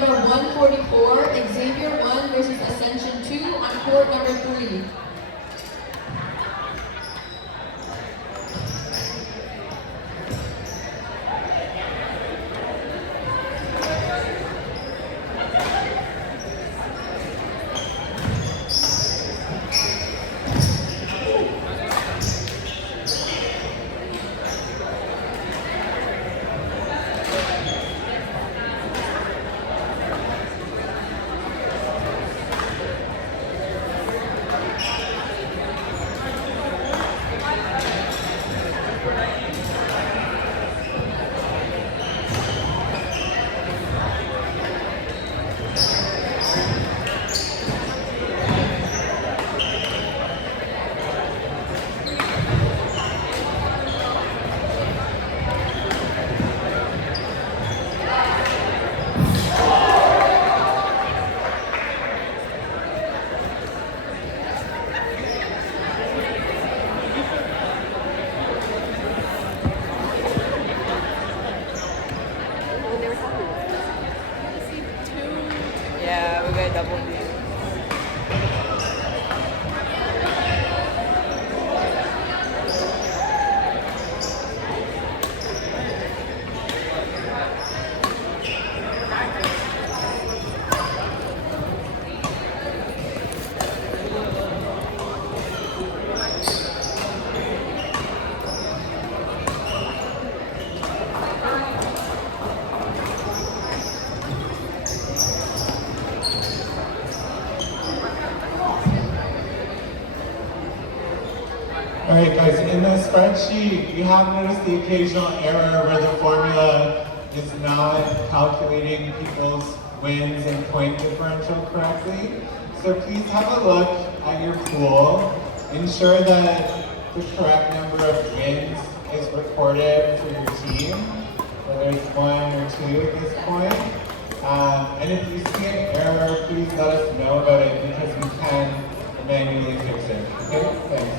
number 144, Xavier 1 versus Ascension 2 on court number 3. Yeah, we got double D. Alright guys, in the spreadsheet, you have noticed the occasional error where the formula is not calculating people's wins and point differential correctly. So please have a look at your pool. Ensure that the correct number of wins is recorded for your team, whether it's 1 or 2 at this point. And if you see an error, please let us know about it because we can manually fix it. Okay? Thanks.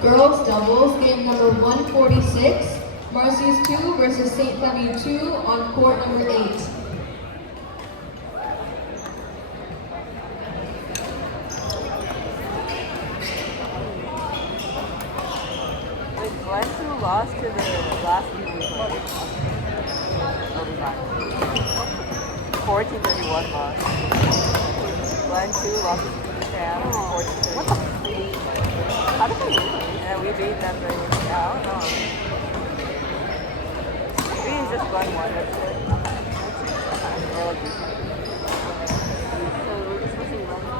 Girls doubles, game number 146, Marcy's 2 versus St. Clement 2 on court number 8. Wait, Glenn 2 lost to the last game we played. Oh, we got 14-31 loss. Glenn 2 lost to Sam, 14-31. What the f? How did they lose? Yeah, we beat them, but yeah, I don't know. Maybe it's just Glenn 1, that's it. Or like this. So we're just supposed to be running.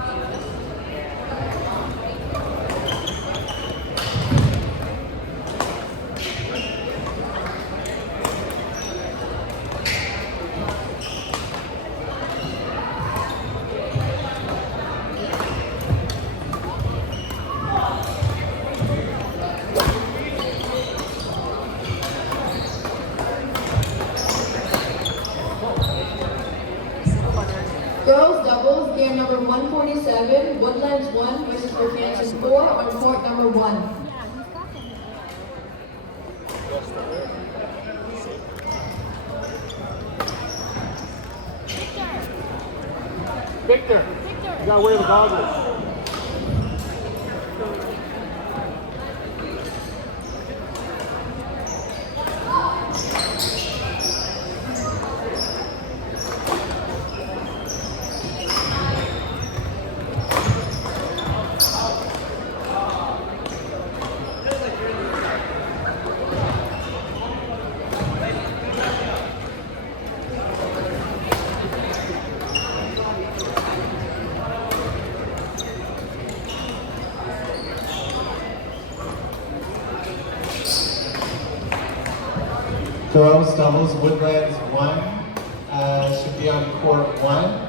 Girls doubles, game number 147, Woodlands 1 versus Northampton 4 on court number 1. Victor, you gotta wear the goggles. Girls doubles, Woodlands 1 should be on court 1.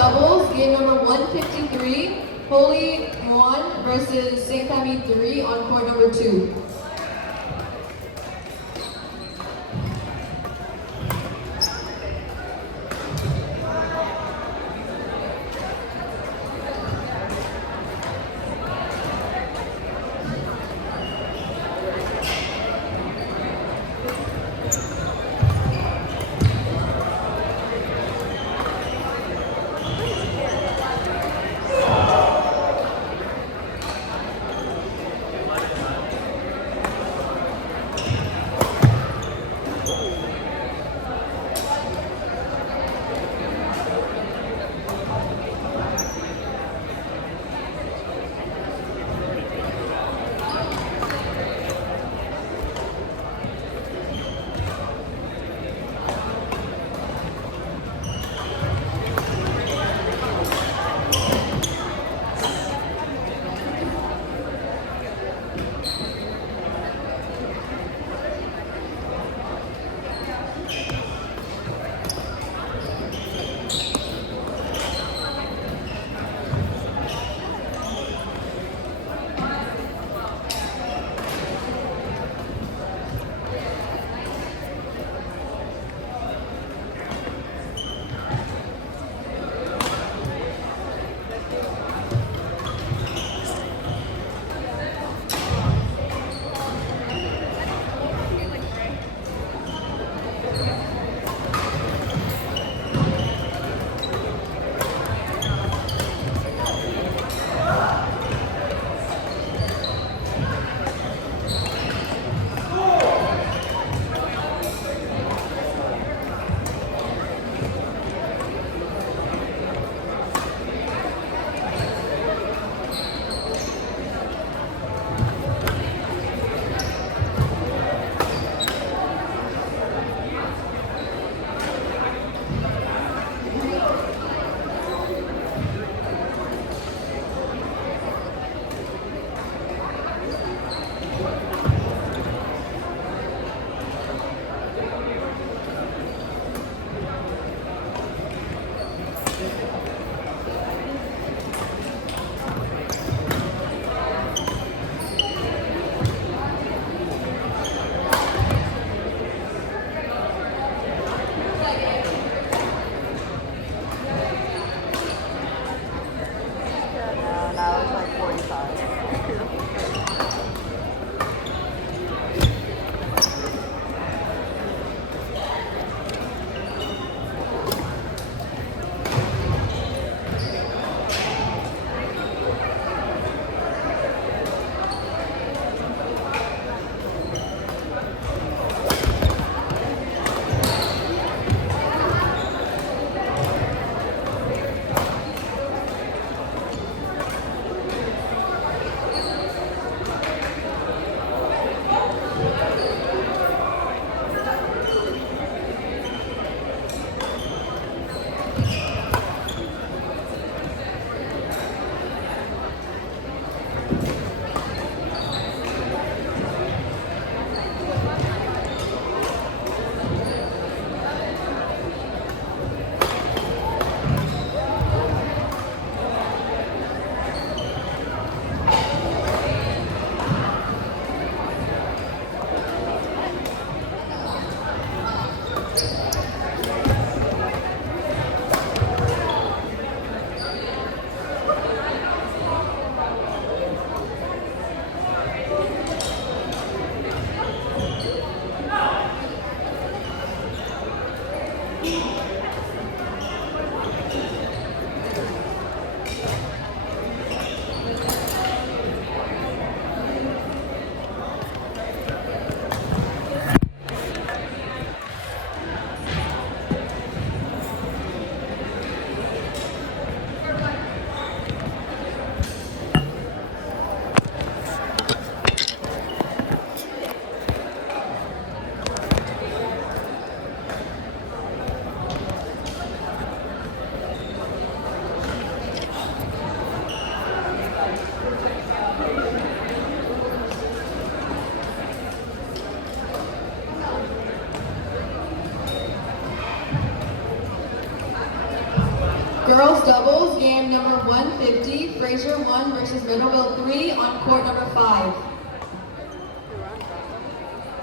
doubles, game number 153, Holy One versus St. Tammy 3 on court number 2. Now it's like 45. doubles, game number 150, Fraser 1 versus Middleville 3 on court number 5.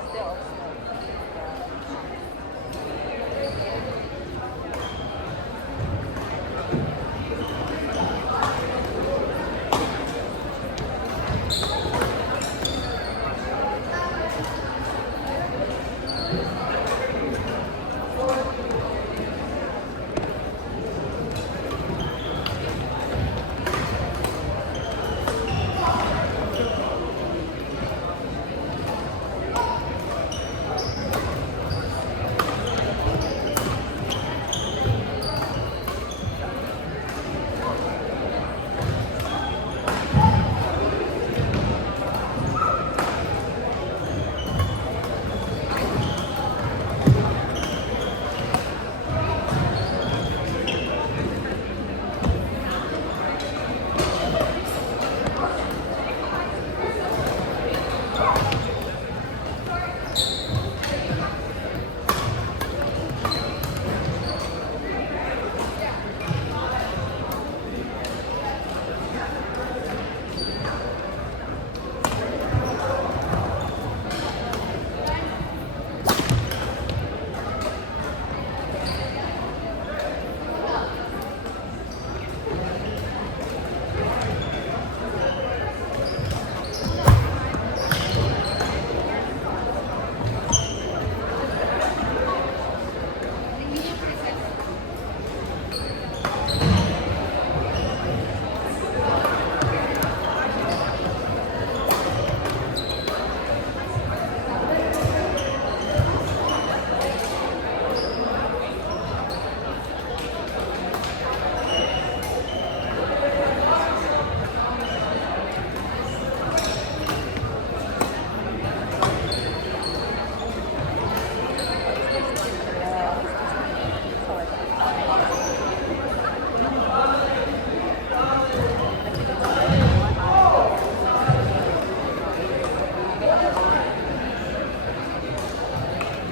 Still.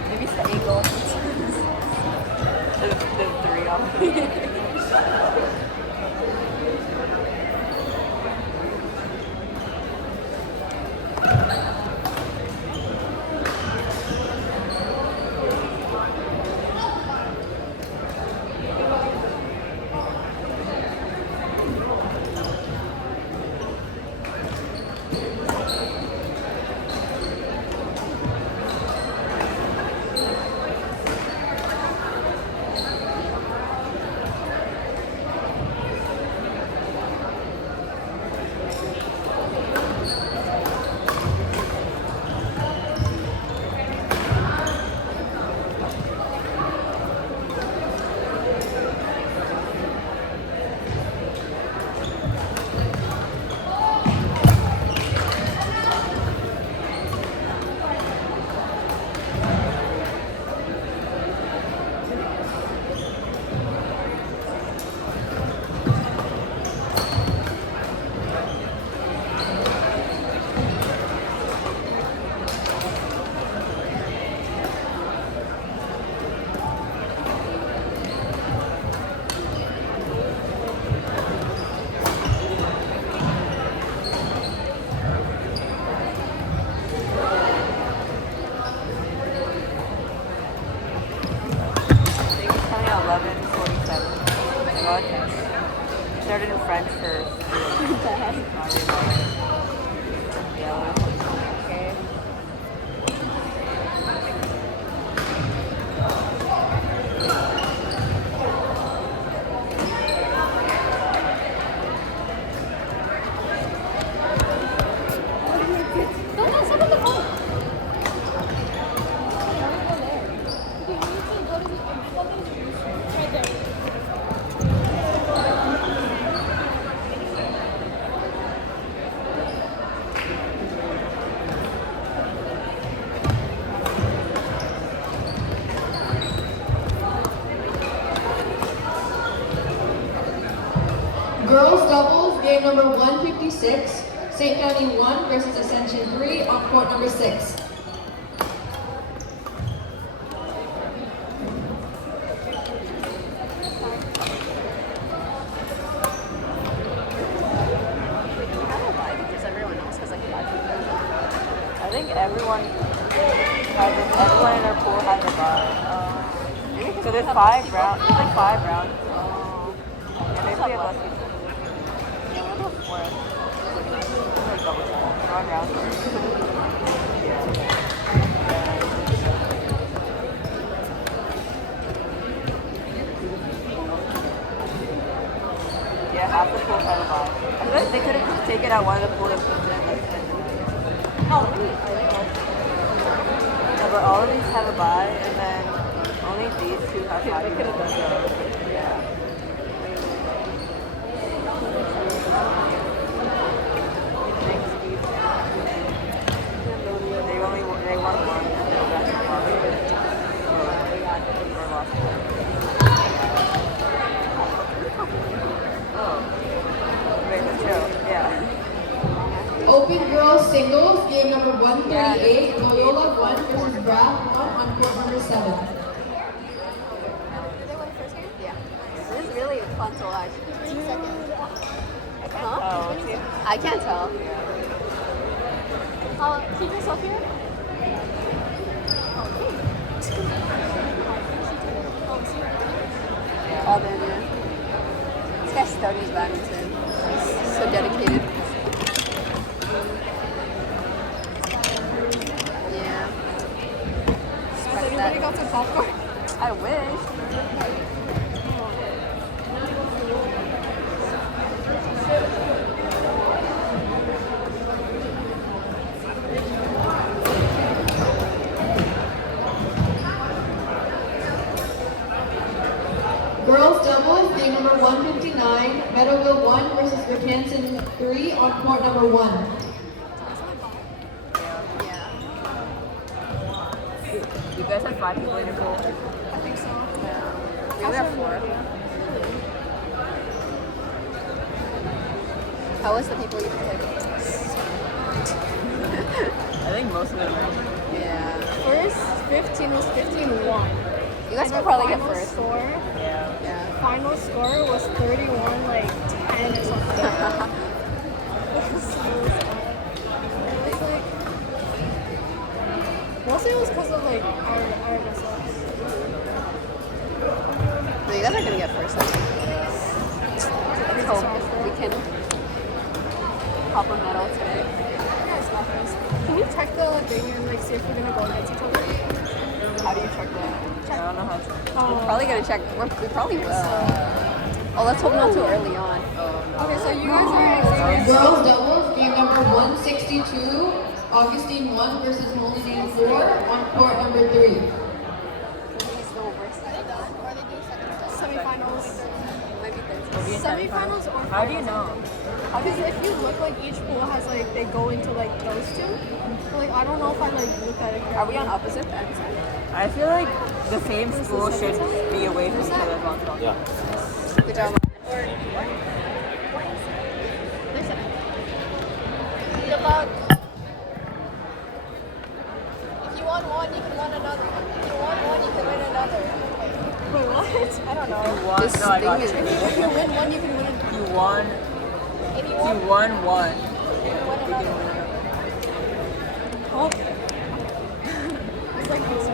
Maybe it's the angle. The three off. Started in French first. Yeah. Okay. Girls doubles, game number 156, St. County 1 versus Ascension 3 on court number 6. everyone in our pool has a bye. So there's 5 rounds. There's like 5 rounds. Yeah, maybe we have less people. Yeah, we have 4. Like double check. 5 rounds. Yeah, half the pools have a bye. I feel like they could have just taken out one of the pools and put it in like oh, really? No, but all of these have a bye, and then only these 2 have bye. They could have done that. Yeah. Thanks, Steve. They won 1, and then that's the loss. Or lost 1. Oh. Wait, the show. Yeah. Open girls singles, game number 138, Loyola 1 versus Braff 1 on court number 7. Did they win the first game? Yeah. This is really fun to watch. Second. Huh? Oh, I can't tell. Teacher Sophia? Alden, yeah. This guy studies badminton. He's so dedicated. Yeah. Respect that. got some popcorn. I wish. Girls doubles, game number 159, Meadowville 1 versus Rickhanson 3 on court number 1. Yeah. You guys have 5 people in your pool? I think so. Yeah. We only have 4. How was the people you picked? I think most of them are. Yeah. First 15 was 15-1. You guys And will the probably get final first. Score, Yeah. Yeah. final score was 31, like 10 or something. It was like, mostly it was because of like our results. No, you guys are gonna get first. Let's hope we can pop a medal today. Can you check the thing and like see if we're gonna go against each other? How do you check that? I don't know how to. Probably gonna check. We probably will. Oh, let's hope not too early on. Okay, so you guys are Girls doubles, game number 162, Augustine 1 versus Moline 4 on court number 3. semifinals. Maybe Will be in Semifinals or How do you know? Because if you look, like each pool has like they go into like those two. But, like I don't know if I like looked at it. Are we on opposite ends? I feel like the same school should be away from each other as long as possible. Yeah. Good job. The bug. If you want one, you can win another. If you want one, you can win another. Wait, what? I don't know. This No, I got thing you. is If you win one, you can win another. You won. If you You want, won 1. you can win another. It's like this.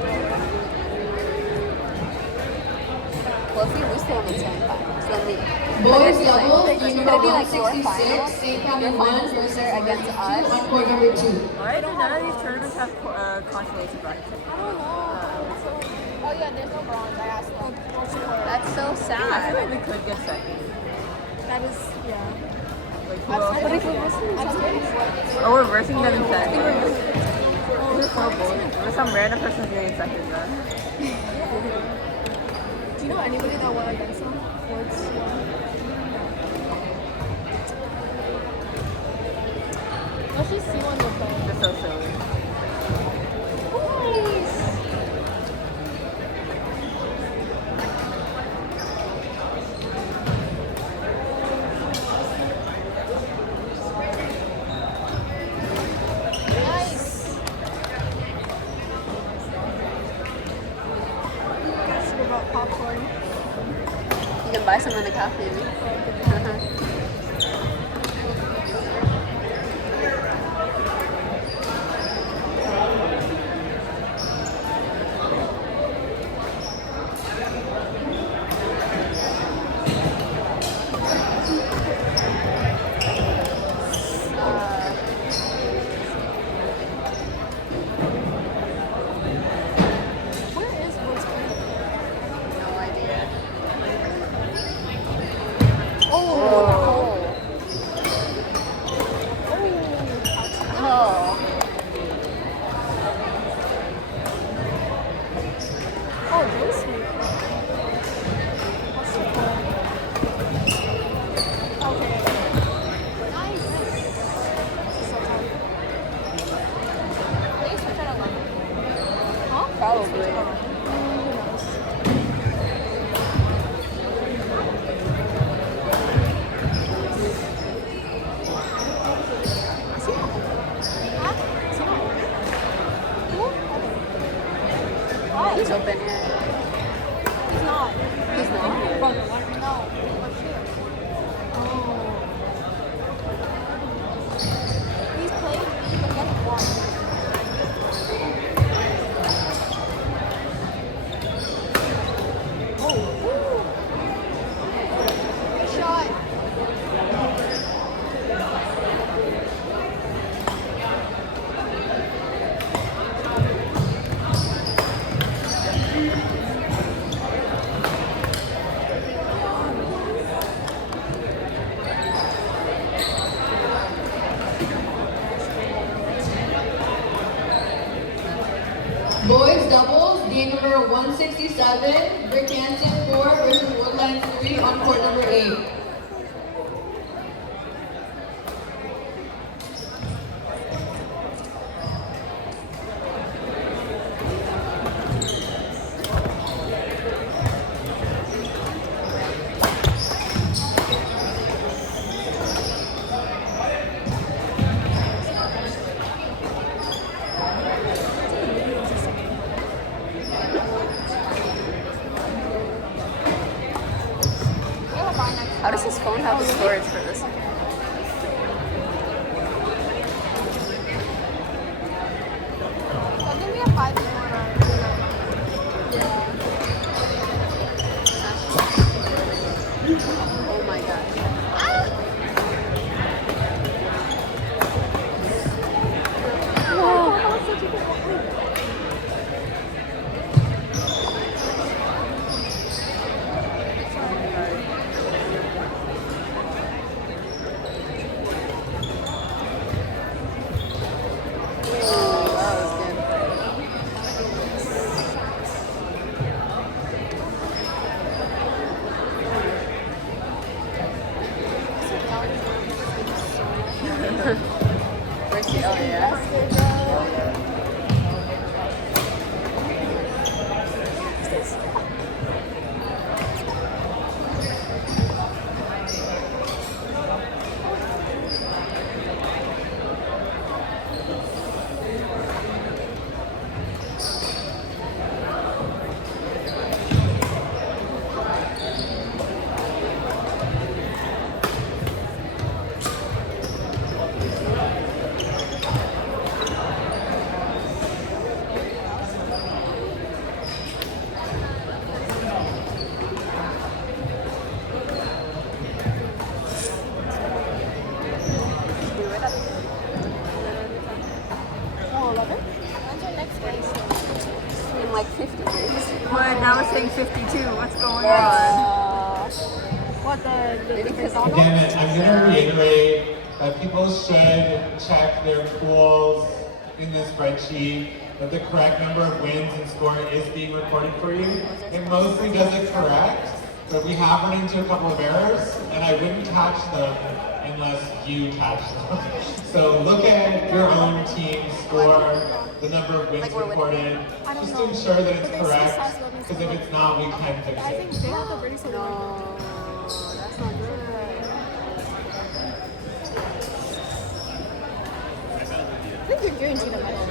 Well, if we lose to them in semifinals, then we. Boys But doubles, it's game gonna number be like your 166, final. St. County Your 1 finals versus loser against Mercy 2 us. on court number 2. Why do none of these tournaments have consolation brackets? I don't know. Oh yeah, there's no bronze. I asked them. That's so I feel sad. like we could get second. That is, yeah. Like, who else? But if we're listening, Or we're versing them in second. We're so bold. Or some random person's getting second, bro. do you know anybody that went against them? Sports? Let's just see one with them. They're so silly. Nice. Let's go about popcorn. You can buy some in the cafe. Maybe. number 167, Brickhampton 4 versus Woodlands 3 on court number 8. How does his phone have the storage for this? So I think we have 5 more. Oh my gosh. Where's the, oh yeah. When's your next game? In like 50 days. What? Now we're saying 52. What's going on? Yeah. What, the Maybe because Again, I'm going to reiterate that people should check their pools in the spreadsheet, that the correct number of wins and score is being recorded for you. It mostly does it correct, but we have run into a couple of errors, and I wouldn't catch them unless you catch them. So look at your own team's score, the number of wins recorded, just to ensure that it's correct, because if it's not, we can fix I it. think they have the British one. No, that's not good. I think you're guaranteed a medal.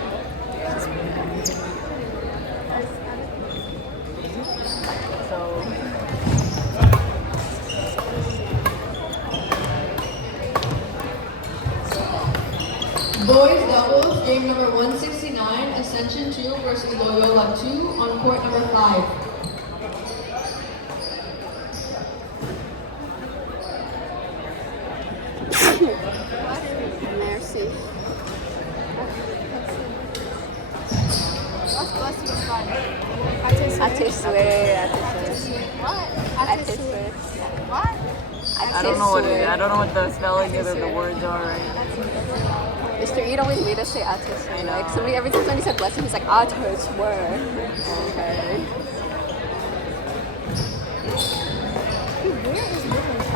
Boys doubles, game number 169, Ascension 2 versus Loyola 2 on court number 5. Merci. What's blessed you fun? What? I don't know what it is. I don't know what the spelling of the words are right now. Mr. Eid always made us say atiswe. I know. Like somebody every time he said blessing, he's like atiswe. Okay. Dude, where is Woodlands?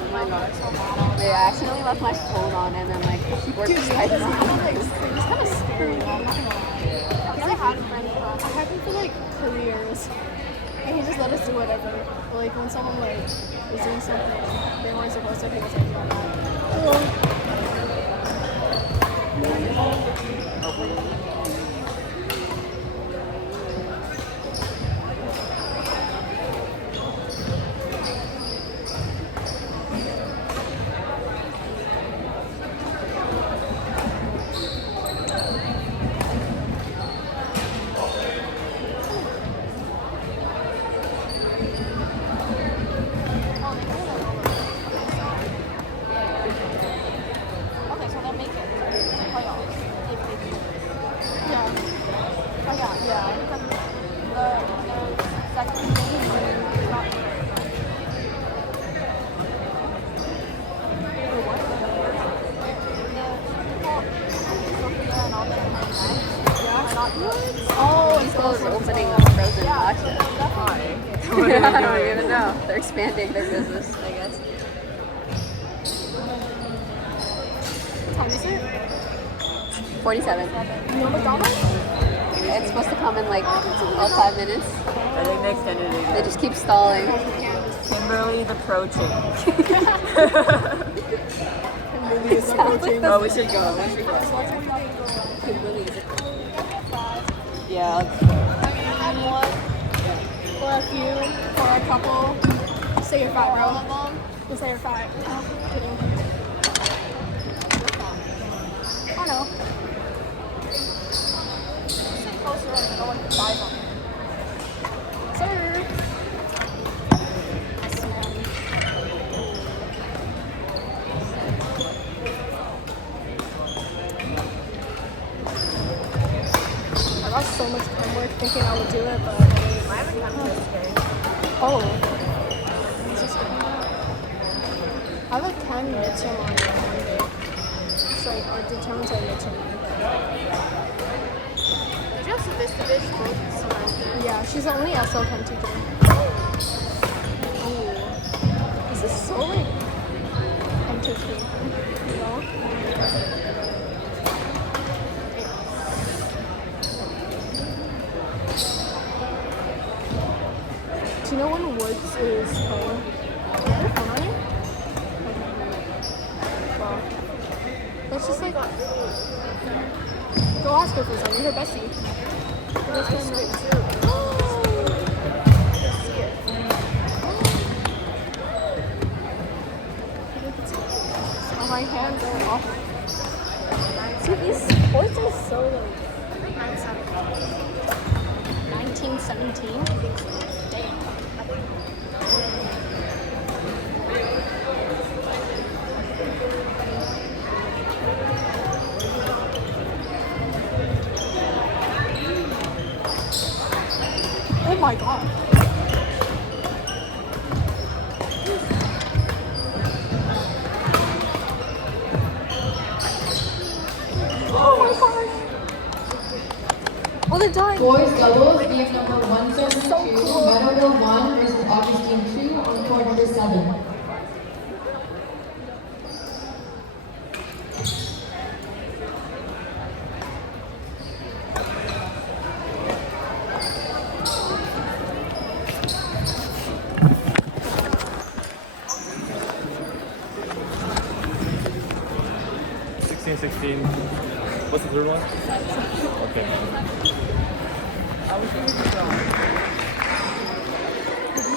Oh my gosh. Yeah, I accidentally left my phone on and then like worked Dude, side it's by kind of side. it's kind of scary. I'm not gonna lie. He's like had a friend. I had him for like careers, and he just let us do whatever. But, like when someone like was doing something they weren't supposed to, he was like, okay, so they'll make it to playoffs if they do. Yeah. Oh yeah, yeah. Because the second game is not. The Frozen and watch it. Why? I don't even know. They're expanding their business, I guess. What time is it? 47. No McDonald's? It's supposed to come in like all 5 minutes. I think they extended it They again. just keep stalling. Kimberly the pro chick. Movie is approaching. Oh, we should go. We should go. Yeah. Add one. Or a few. Or a couple. Say you're fat, bro. Just say you're fat. Kidding. Oh no. Sir. Yes, ma'am. I got so much homework thinking I would do it, but I haven't come to this day. oh. Is this good? I have a 10 midterm on Monday. So it determines our midterm. Yeah, she's the only SL chem teacher. Ooh. This is so like entertaining, you know? Do you know when Woods is home? Do you have your phone on you? Okay. Well, let's just like go ask her for something. You're her bestie. Your best friend, right? Oh, my hands are off. See, these sports are so like 1917. Damn. Oh my god. Oh my gosh. Oh, they're dying. Boys doubles, game number 172, Meadowville 1 versus Augustine 2 on court number 7. What's the third one? Okay.